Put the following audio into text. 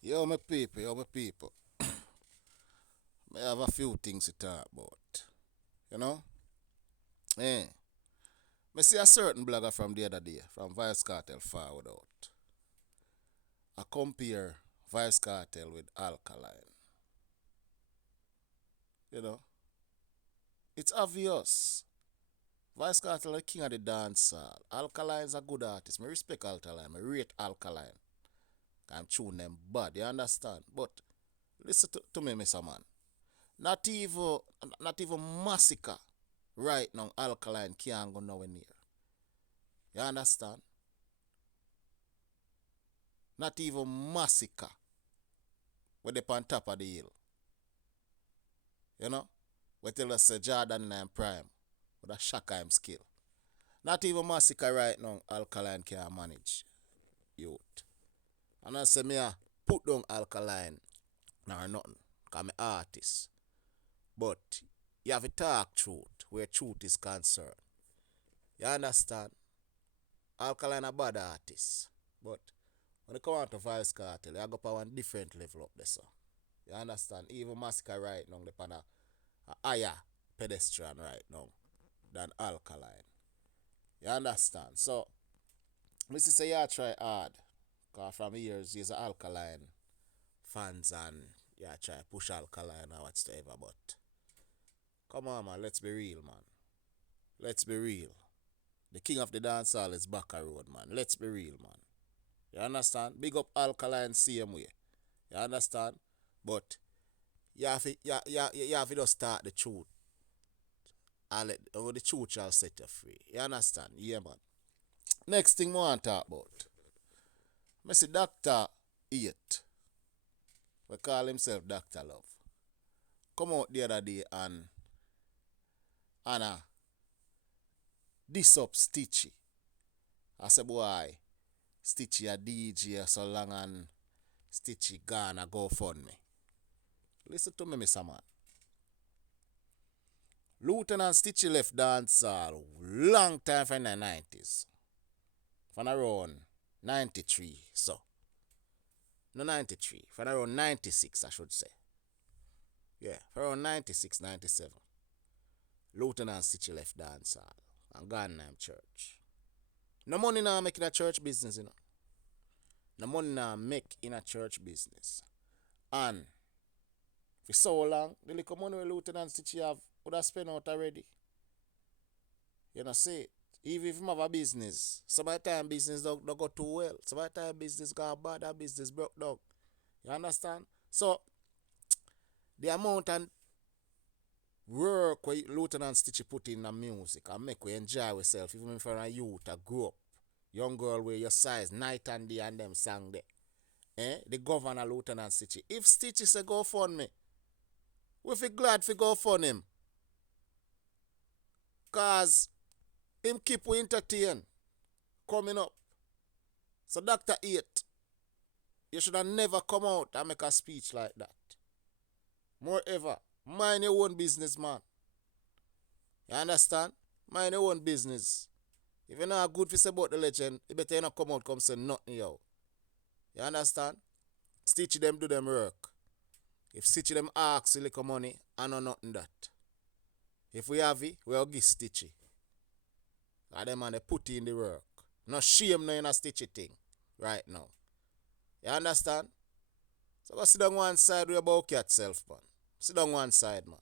Yo, my people. I have a few things to talk about. You know? Eh. I see a certain blogger from the other day, from Vybz Cartel forward out. I compare Vybz Cartel with Alkaline. You know? It's obvious. Vybz Cartel is the king of the dancehall. Alkaline is a good artist. I respect Alkaline. I rate Alkaline. I'm tune them bad, you understand? But listen to me, Mr. Man. Not even masicka right now, Alkaline can't go nowhere near. You understand? Not even masicka where they on top of the hill. You know? We tell us Jordan in him prime with a shock him skill. Not even masicka right now, Alkaline can't manage youth. And I say me put down Alkaline nor nothing. Cause I'm an artist. But you have to talk truth where truth is concerned. You understand? Alkaline a bad artist. But when it come out to Vybz Cartel, you go up on a different level up there, so. You understand? Even Masicka right now, they on a higher pedestrian right now than Alkaline. You understand? So, I say you try hard. Because from years, you're Alkaline fans and you try push Alkaline or whatsoever. But, come on, man. Let's be real, man. Let's be real. The king of the dancehall is back a road, man. Let's be real, man. You understand? Big up Alkaline same way. You understand? But you have to just start the truth. And the truth shall set you free. You understand? Yeah, man. Next thing I want to talk about. I see Dr. 8. We call himself Dr Love. Come out the other day and diss up Stitchy. I said, boy, Stitchy a DJ so long and Stitchy gonna go fund me. Listen to me, Mr. Man. Lieutenant Stitchy left dancehall long time from the 90s. From around 93, so. No 93, from around 96, I should say. Yeah, from around 96, 97. Lieutenant Stitchy left dancehall and gone to church. No money now make in a church business, you know. No money now make in a church business. And for so long, the little money Lieutenant Stitchy have would have spent out already. You know, see it. Even if you have a business, some of the time business don't go too well. Some of the time business go bad, that business broke down. You understand? So, the amount and work where Lieutenant Stitchy put in the music and make we enjoy ourselves, even if you're a youth, a grow up, young girl where your size, night and day and them sang there. The governor Lieutenant Stitchy. If Stitchy say go fund me, we feel glad for go fund him. Cause him keep we entertain coming up. So Dr. 8, you should have never come out and make a speech like that. Moreover, mind your own business, man. You understand? Mind your own business. If you're not good for say about the legend, you better not come out come say nothing, yo. You understand? Stitch them do them work. If Stitchy them ask you little money, I know nothing that. If we have it, we'll give Stitchy. And them man they put in the work. No shame no in a Stitchy thing right now. You understand? So go sit down one side with your about cat self, man. Sit down one side, man.